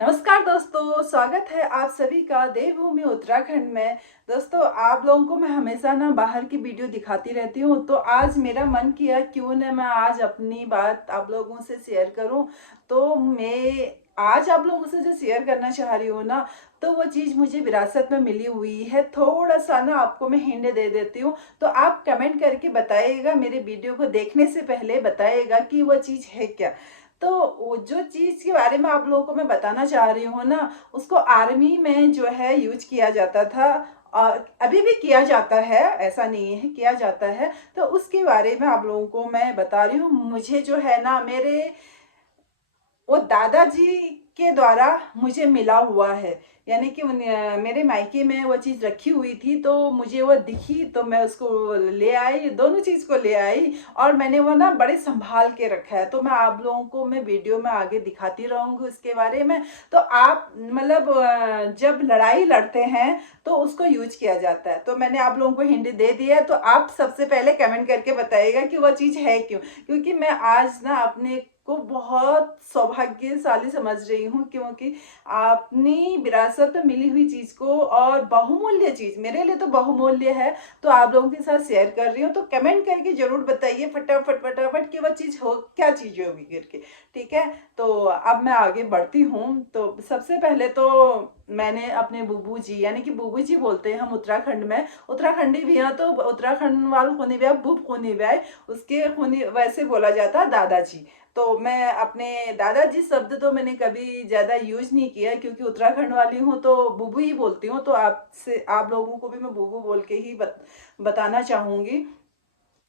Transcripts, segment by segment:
नमस्कार दोस्तों, स्वागत है आप सभी का देवभूमि उत्तराखंड में। दोस्तों, आप लोगों को मैं हमेशा ना बाहर की वीडियो दिखाती रहती हूँ, तो आज मेरा मन किया क्यों ना मैं आज अपनी बात आप लोगों से शेयर करूँ। तो मैं आज आप लोगों से जो शेयर करना चाह रही हूँ ना, तो वो चीज़ मुझे विरासत में मिली हुई है। थोड़ा सा ना आपको मैं हिंट दे देती हूँ, तो आप कमेंट करके बताइएगा, मेरे वीडियो को देखने से पहले बताइएगा कि वो चीज़ है क्या। तो वो जो चीज़ के बारे में आप लोगों को मैं बताना चाह रही हूँ ना, उसको आर्मी में जो है यूज़ किया जाता था और अभी भी किया जाता है, ऐसा नहीं है, किया जाता है। तो उसके बारे में आप लोगों को मैं बता रही हूँ। मुझे जो है ना मेरे वो दादाजी के द्वारा मुझे मिला हुआ है। यानी कि मेरे मायके में वो चीज़ रखी हुई थी, तो मुझे वो दिखी तो मैं उसको ले आई, दोनों चीज़ को ले आई और मैंने वो ना बड़े संभाल के रखा है। तो मैं आप लोगों को मैं वीडियो में आगे दिखाती रहूँगी उसके बारे में। तो आप मतलब जब लड़ाई लड़ते हैं तो उसको यूज किया जाता है। तो मैंने आप लोगों को हिंट दे दिया है, तो आप सबसे पहले कमेंट करके बताइएगा कि वो चीज़ है क्यों। क्योंकि मैं आज ना अपने को बहुत सौभाग्यशाली समझ रही हूँ, क्योंकि अपनी विरासत में मिली हुई चीज़ को और बहुमूल्य चीज़ मेरे लिए तो बहुमूल्य है, तो आप लोगों के साथ शेयर कर रही हूँ। तो कमेंट करके ज़रूर बताइए फटाफट फटाफट कि वह चीज़ हो क्या चीज़ होगी करके। ठीक है, तो अब मैं आगे बढ़ती हूँ। तो सबसे पहले तो मैंने अपने बूबू जी, यानी कि बूबू जी बोलते हैं हम उत्तराखंड में, उत्तराखंडी भी हैं, तो उत्तराखंड वाल खुनी ब्याह बुब खुनी ब्याह, उसके खुनी वैसे बोला जाता है दादाजी। तो मैं अपने दादाजी शब्द तो मैंने कभी ज़्यादा यूज नहीं किया, क्योंकि उत्तराखंड वाली हूँ तो बुबू ही बोलती हूँ। तो आपसे आप लोगों को भी मैं बुबू बोल के ही बताना चाहूँगी।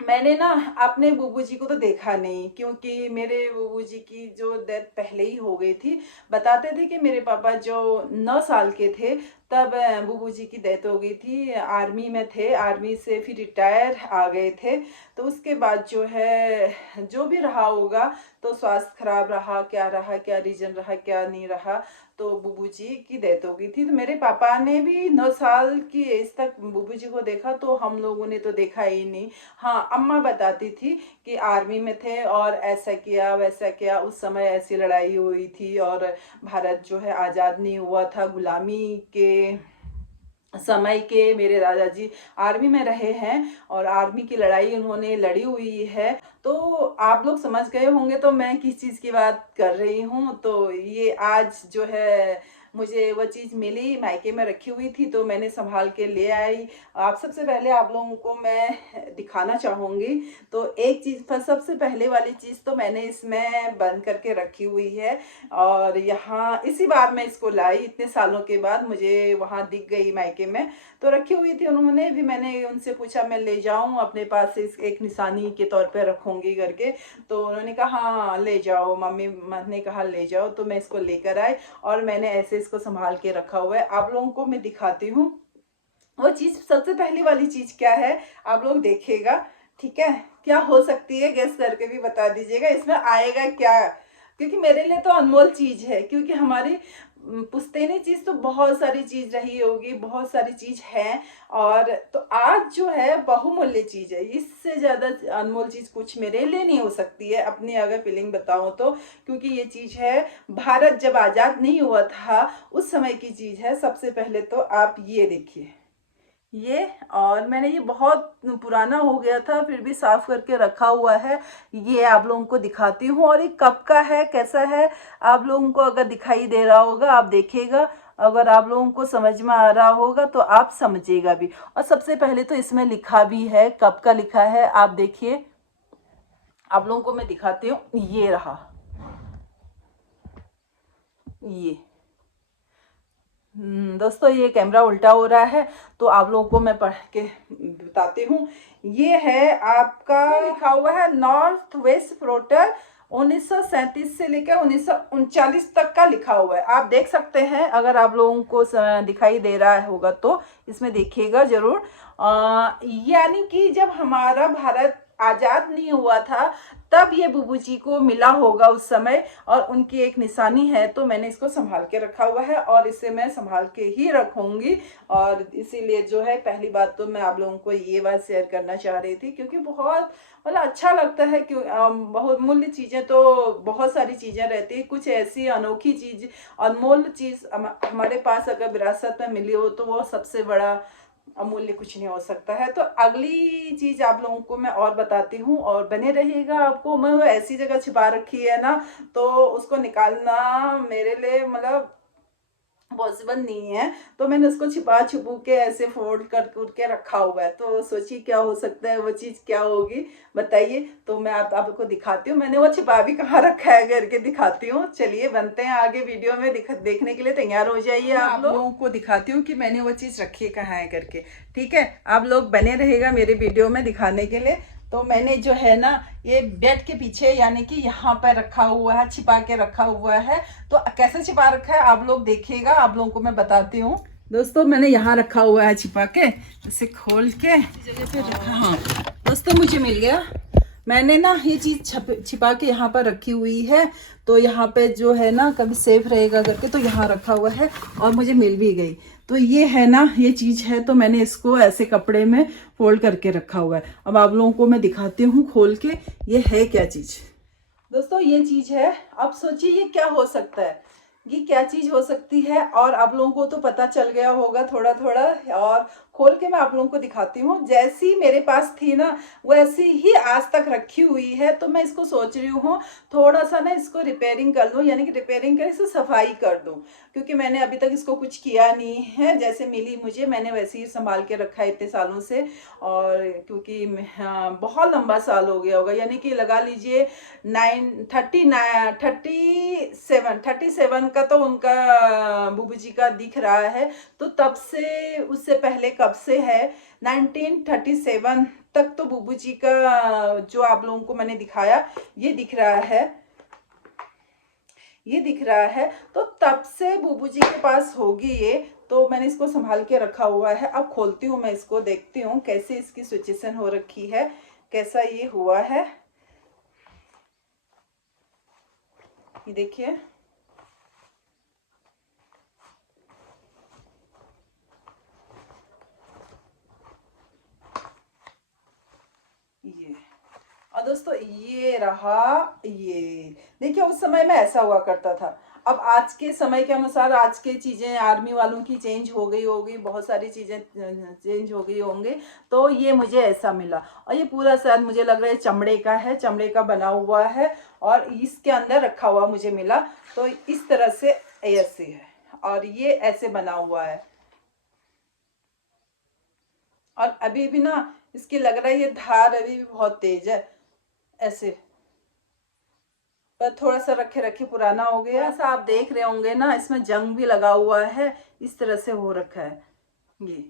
मैंने ना अपने बुबू जी को तो देखा नहीं, क्योंकि मेरे बुबू जी की जो डेथ पहले ही हो गई थी। बताते थे कि मेरे पापा जो 9 साल के थे तब बुबू जी की डेथ हो गई थी। आर्मी में थे, आर्मी से फिर रिटायर आ गए थे। तो उसके बाद जो है जो भी रहा होगा, तो स्वास्थ्य खराब रहा, क्या रीज़न रहा, क्या नहीं रहा, तो बुबू जी की डेथ हो गई थी। तो मेरे पापा ने भी 9 साल की एज तक बुबू जी को देखा, तो हम लोगों ने तो देखा ही नहीं। हाँ, अम्मा बताती थी कि आर्मी में थे और ऐसा किया वैसा किया, उस समय ऐसी लड़ाई हुई थी और भारत जो है आज़ाद नहीं हुआ था, गुलामी के समय के मेरे दादाजी आर्मी में रहे हैं और आर्मी की लड़ाई उन्होंने लड़ी हुई है। तो आप लोग समझ गए होंगे तो मैं किस चीज़ की बात कर रही हूँ। तो ये आज जो है मुझे वो चीज़ मिली, मायके में रखी हुई थी, तो मैंने संभाल के ले आई। आप सबसे पहले आप लोगों को मैं दिखाना चाहूँगी। तो एक चीज़ पर सबसे पहले वाली चीज़ तो मैंने इसमें बंद करके रखी हुई है और यहाँ इसी बार मैं इसको लाई, इतने सालों के बाद मुझे वहाँ दिख गई मायके में, तो रखी हुई थी। उन्होंने भी, मैंने उनसे पूछा मैं ले जाऊँ अपने पास, इस एक निशानी के तौर पे रखूँगी करके। तो उन्होंने कहा हाँ ले जाओ, मम्मी ने कहा ले जाओ, तो मैं इसको लेकर आई और मैंने ऐसे इसको संभाल के रखा हुआ है। आप लोगों को मैं दिखाती हूँ वो चीज़। सबसे पहली वाली चीज़ क्या है, आप लोग देखिएगा। ठीक है, क्या हो सकती है गेस करके भी बता दीजिएगा, इसमें आएगा क्या। क्योंकि मेरे लिए तो अनमोल चीज़ है, क्योंकि हमारी पुश्तैनी चीज़ तो बहुत सारी चीज़ रही होगी, बहुत सारी चीज़ है। और तो आज जो है बहुमूल्य चीज़ है, इससे ज़्यादा अनमोल चीज़ कुछ मेरे लिए नहीं हो सकती है, अपनी अगर फीलिंग बताऊँ तो। क्योंकि ये चीज़ है, भारत जब आज़ाद नहीं हुआ था उस समय की चीज़ है। सबसे पहले तो आप ये देखिए, ये, और मैंने ये बहुत पुराना हो गया था फिर भी साफ करके रखा हुआ है। ये आप लोगों को दिखाती हूँ, और ये कब का है, कैसा है, आप लोगों को अगर दिखाई दे रहा होगा आप देखिएगा, अगर आप लोगों को समझ में आ रहा होगा तो आप समझिएगा भी। और सबसे पहले तो इसमें लिखा भी है, कब का लिखा है आप देखिए। आप लोगों को मैं दिखाती हूँ, ये रहा, ये दोस्तों ये कैमरा उल्टा हो रहा है, तो आप लोगों को मैं पढ़ के बताती हूँ। ये है आपका, लिखा हुआ है नॉर्थ वेस्ट फ्रोटर, 1937 से लेकर 1939 तक का लिखा हुआ है। आप देख सकते हैं, अगर आप लोगों को दिखाई दे रहा होगा तो इसमें देखिएगा जरूर। यानी कि जब हमारा भारत आज़ाद नहीं हुआ था तब ये बुबू जी को मिला होगा उस समय और उनकी एक निशानी है, तो मैंने इसको संभाल के रखा हुआ है और इसे मैं संभाल के ही रखूंगी। और इसीलिए जो है पहली बात तो मैं आप लोगों को ये बात शेयर करना चाह रही थी, क्योंकि बहुत मतलब अच्छा लगता है। क्यों बहुत मूल्य चीज़ें तो बहुत सारी चीज़ें रहती है, कुछ ऐसी अनोखी चीज़ अनमोल चीज़ हमारे पास अगर विरासत में मिली हो तो वो सबसे बड़ा अमूल्य कुछ नहीं हो सकता है। तो अगली चीज़ आप लोगों को मैं और बताती हूँ और बने रहिएगा। आपको मैं वो ऐसी जगह छिपा रखी है ना, तो उसको निकालना मेरे लिए मतलब पॉसिबल नहीं है। तो मैंने उसको छिपा छुपू के ऐसे फोल्ड कर के रखा हुआ है। तो सोचिए क्या हो सकता है, वो चीज़ क्या होगी बताइए। तो मैं आपको दिखाती हूँ, मैंने वो छिपा भी कहाँ रखा है करके दिखाती हूँ। चलिए बनते हैं आगे वीडियो में, देखने के लिए तैयार हो जाइए। आप लोगों को दिखाती हूँ कि मैंने वो चीज़ रखी है कहाँ है करके। ठीक है, आप लोग बने रहेगा मेरे वीडियो में दिखाने के लिए। तो मैंने जो है ना ये बेड के पीछे यानी कि यहाँ पर रखा हुआ है, छिपा के रखा हुआ है। तो कैसे छिपा रखा है आप लोग देखिएगा, आप लोगों को मैं बताती हूँ। दोस्तों मैंने यहाँ रखा हुआ है छिपा के, इसे खोल के जगह पे रखा। हाँ दोस्तों मुझे मिल गया। मैंने ना ये चीज़ छिपा के यहाँ पर रखी हुई है। तो यहाँ पे जो है ना कभी सेफ रहेगा करके तो यहाँ रखा हुआ है और मुझे मिल भी गई। तो ये है ना ये चीज़ है, तो मैंने इसको ऐसे कपड़े में फोल्ड करके रखा हुआ है। अब आप लोगों को मैं दिखाती हूँ खोल के ये है क्या चीज़। दोस्तों ये चीज़ है, अब सोचिए ये क्या हो सकता है, ये क्या चीज़ हो सकती है। और आप लोगों को तो पता चल गया होगा थोड़ा थोड़ा, और खोल के मैं आप लोगों को दिखाती हूँ। जैसी मेरे पास थी ना वैसी ही आज तक रखी हुई है। तो मैं इसको सोच रही हूँ थोड़ा सा ना इसको रिपेयरिंग कर लूँ, यानी कि रिपेयरिंग कर इसे सफाई कर दूँ, क्योंकि मैंने अभी तक इसको कुछ किया नहीं है। जैसे मिली मुझे मैंने वैसे ही संभाल के रखा है इतने सालों से। और क्योंकि हाँ, बहुत लंबा साल हो गया होगा, यानी कि लगा लीजिए 37 का तो उनका बुबू जी का दिख रहा है। तो तब से उससे पहले कब से है 1937 तक तो बुबू जी का जो आप लोगों को मैंने दिखाया ये दिख रहा है, ये दिख रहा है। तो तब से बुबू जी के पास होगी ये। तो मैंने इसको संभाल के रखा हुआ है। अब खोलती हूँ मैं इसको, देखती हूँ कैसे इसकी सिचुएशन हो रखी है, कैसा ये हुआ है। ये देखिए ये, और दोस्तों ये रहा, ये देखिए उस समय में ऐसा हुआ करता था। अब आज के समय के अनुसार आज के चीज़ें आर्मी वालों की चेंज हो गई होगी, बहुत सारी चीज़ें चेंज हो गई होंगी। तो ये मुझे ऐसा मिला और ये पूरा शायद मुझे लग रहा है चमड़े का है, चमड़े का बना हुआ है और इसके अंदर रखा हुआ मुझे मिला। तो इस तरह से ऐसे है और ये ऐसे बना हुआ है। और अभी भी ना इसकी लग रहा है ये धार अभी भी बहुत तेज है ऐसे, पर थोड़ा सा रखे रखे पुराना हो गया। ऐसा आप देख रहे होंगे ना इसमें जंग भी लगा हुआ है, इस तरह से हो रखा है ये।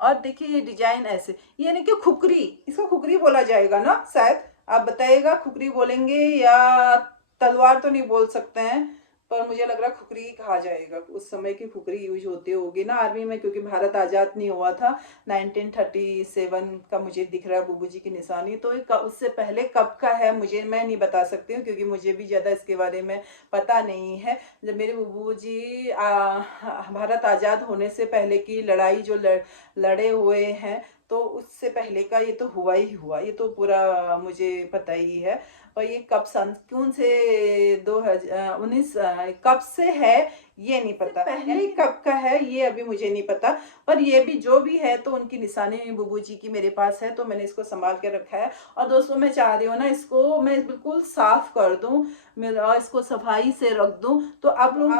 और देखिए ये डिजाइन ऐसे, ये यानी कि खुकरी, इसको खुकरी बोला जाएगा ना शायद, आप बताइएगा खुकरी बोलेंगे या तलवार तो नहीं बोल सकते हैं, पर मुझे लग रहा है खुकरी ही कहा जाएगा। उस समय की खुकरी यूज होती होगी ना आर्मी में, क्योंकि भारत आज़ाद नहीं हुआ था 1937 का मुझे दिख रहा है बुबू जी की निशानी। तो उससे पहले कब का है मुझे मैं नहीं बता सकती हूँ, क्योंकि मुझे भी ज़्यादा इसके बारे में पता नहीं है। जब मेरे बुबू जी भारत आज़ाद होने से पहले की लड़ाई जो लड़े हुए हैं, तो उससे पहले का ये तो हुआ ही हुआ, ये तो पूरा मुझे पता ही है। और ये कब सन कौन से 2019 कब से है ये नहीं पता, पहले कब का है ये अभी मुझे नहीं पता। पर ये भी जो भी है तो उनकी निशानी बुबू जी की मेरे पास है, तो मैंने इसको संभाल के रखा है। और दोस्तों मैं चाह रही हूँ ना इसको मैं बिल्कुल साफ कर दूँ और इसको सफाई से रख दूँ। तो आप लोग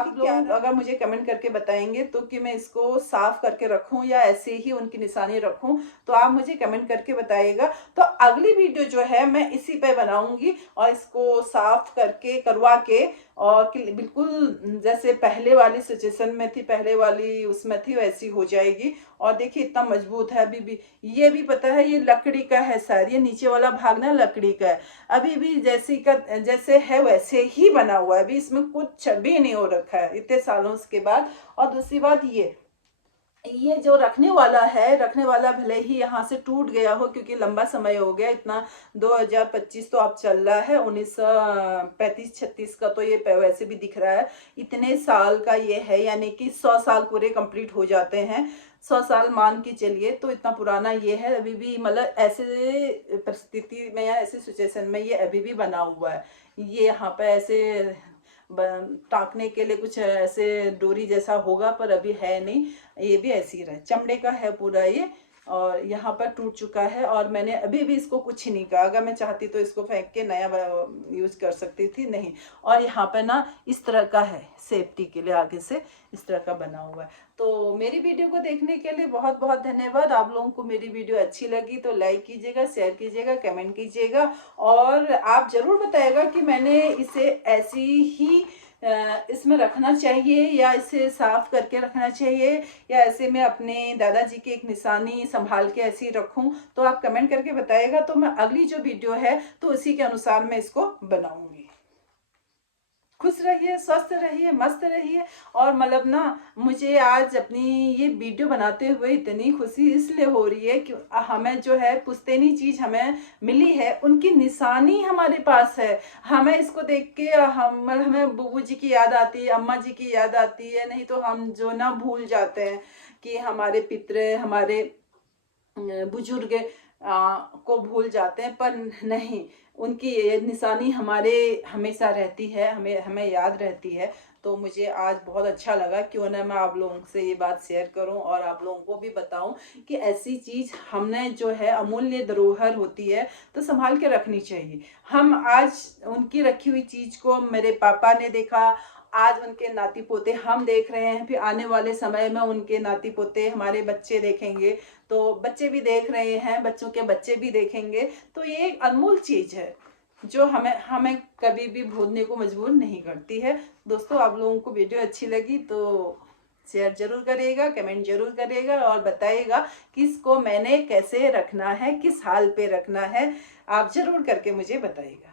अगर मुझे कमेंट करके बताएंगे तो कि मैं इसको साफ करके रखूँ या ऐसे ही उनकी निशानी रखूँ, तो आप मुझे कमेंट करके बताइएगा। तो अगली वीडियो जो है मैं इसी पे बनाऊंगी और इसको साफ करके करवा के और बिल्कुल जैसे पहले वाली सिचुएशन में थी, पहले वाली उसमें थी वैसी हो जाएगी। और देखिए इतना मजबूत है अभी भी। ये भी पता है ये लकड़ी का है शायद, ये नीचे वाला भाग ना लकड़ी का है, अभी भी जैसे है वैसे ही बना हुआ है, अभी इसमें कुछ भी नहीं हो रखा है इतने सालों के बाद। और दूसरी बात ये जो रखने वाला है, रखने वाला भले ही यहाँ से टूट गया हो क्योंकि लंबा समय हो गया, इतना 2025 तो अब चल रहा है, 1935-36 का तो ये वैसे भी दिख रहा है। इतने साल का ये है, यानी कि 100 साल पूरे कंप्लीट हो जाते हैं। 100 साल मान के चलिए, तो इतना पुराना ये है, अभी भी मतलब ऐसे परिस्थिति में या ऐसे सिचुएशन में ये अभी भी बना हुआ है। ये यहाँ पे ऐसे टाँकने के लिए कुछ ऐसे डोरी जैसा होगा, पर अभी है नहीं। ये भी ऐसे ही रहे, चमड़े का है पूरा ये, और यहाँ पर टूट चुका है। और मैंने अभी भी इसको कुछ नहीं कहा, अगर मैं चाहती तो इसको फेंक के नया यूज कर सकती थी, नहीं। और यहाँ पे ना इस तरह का है, सेफ्टी के लिए आगे से इस तरह का बना हुआ है। तो मेरी वीडियो को देखने के लिए बहुत बहुत धन्यवाद। आप लोगों को मेरी वीडियो अच्छी लगी तो लाइक कीजिएगा, शेयर कीजिएगा, कमेंट कीजिएगा, और आप ज़रूर बताइएगा कि मैंने इसे ऐसी ही इसमें रखना चाहिए या इसे साफ करके रखना चाहिए, या ऐसे मैं अपने दादाजी की एक निशानी संभाल के ऐसे ही रखूं। तो आप कमेंट करके बताइएगा, तो मैं अगली जो वीडियो है तो उसी के अनुसार मैं इसको बनाऊंगी। खुश रहिए, स्वस्थ रहिए, मस्त रहिए। और मतलब ना, मुझे आज अपनी ये वीडियो बनाते हुए इतनी खुशी इसलिए हो रही है कि हमें जो है पुश्तैनी चीज़ हमें मिली है, उनकी निशानी हमारे पास है। हमें इसको देख के हम मतलब हमें बुबू जी की याद आती है, अम्मा जी की याद आती है, नहीं तो हम जो ना भूल जाते हैं कि हमारे पितरे, हमारे बुजुर्ग को भूल जाते हैं, पर नहीं, उनकी ये निशानी हमारे हमेशा रहती है, हमें हमें याद रहती है। तो मुझे आज बहुत अच्छा लगा, क्यों ना मैं आप लोगों से ये बात शेयर करूं और आप लोगों को भी बताऊं कि ऐसी चीज़ हमने जो है अमूल्य धरोहर होती है तो संभाल के रखनी चाहिए। हम आज उनकी रखी हुई चीज़ को मेरे पापा ने देखा, आज उनके नाती पोते हम देख रहे हैं, फिर आने वाले समय में उनके नाती पोते हमारे बच्चे देखेंगे, तो बच्चे भी देख रहे हैं, बच्चों के बच्चे भी देखेंगे। तो ये एक अनमोल चीज़ है जो हमें हमें कभी भी भूलने को मजबूर नहीं करती है। दोस्तों, आप लोगों को वीडियो अच्छी लगी तो शेयर जरूर करिएगा, कमेंट जरूर करिएगा, और बताइएगा कि इसको मैंने कैसे रखना है, किस हाल पे रखना है, आप जरूर करके मुझे बताइएगा।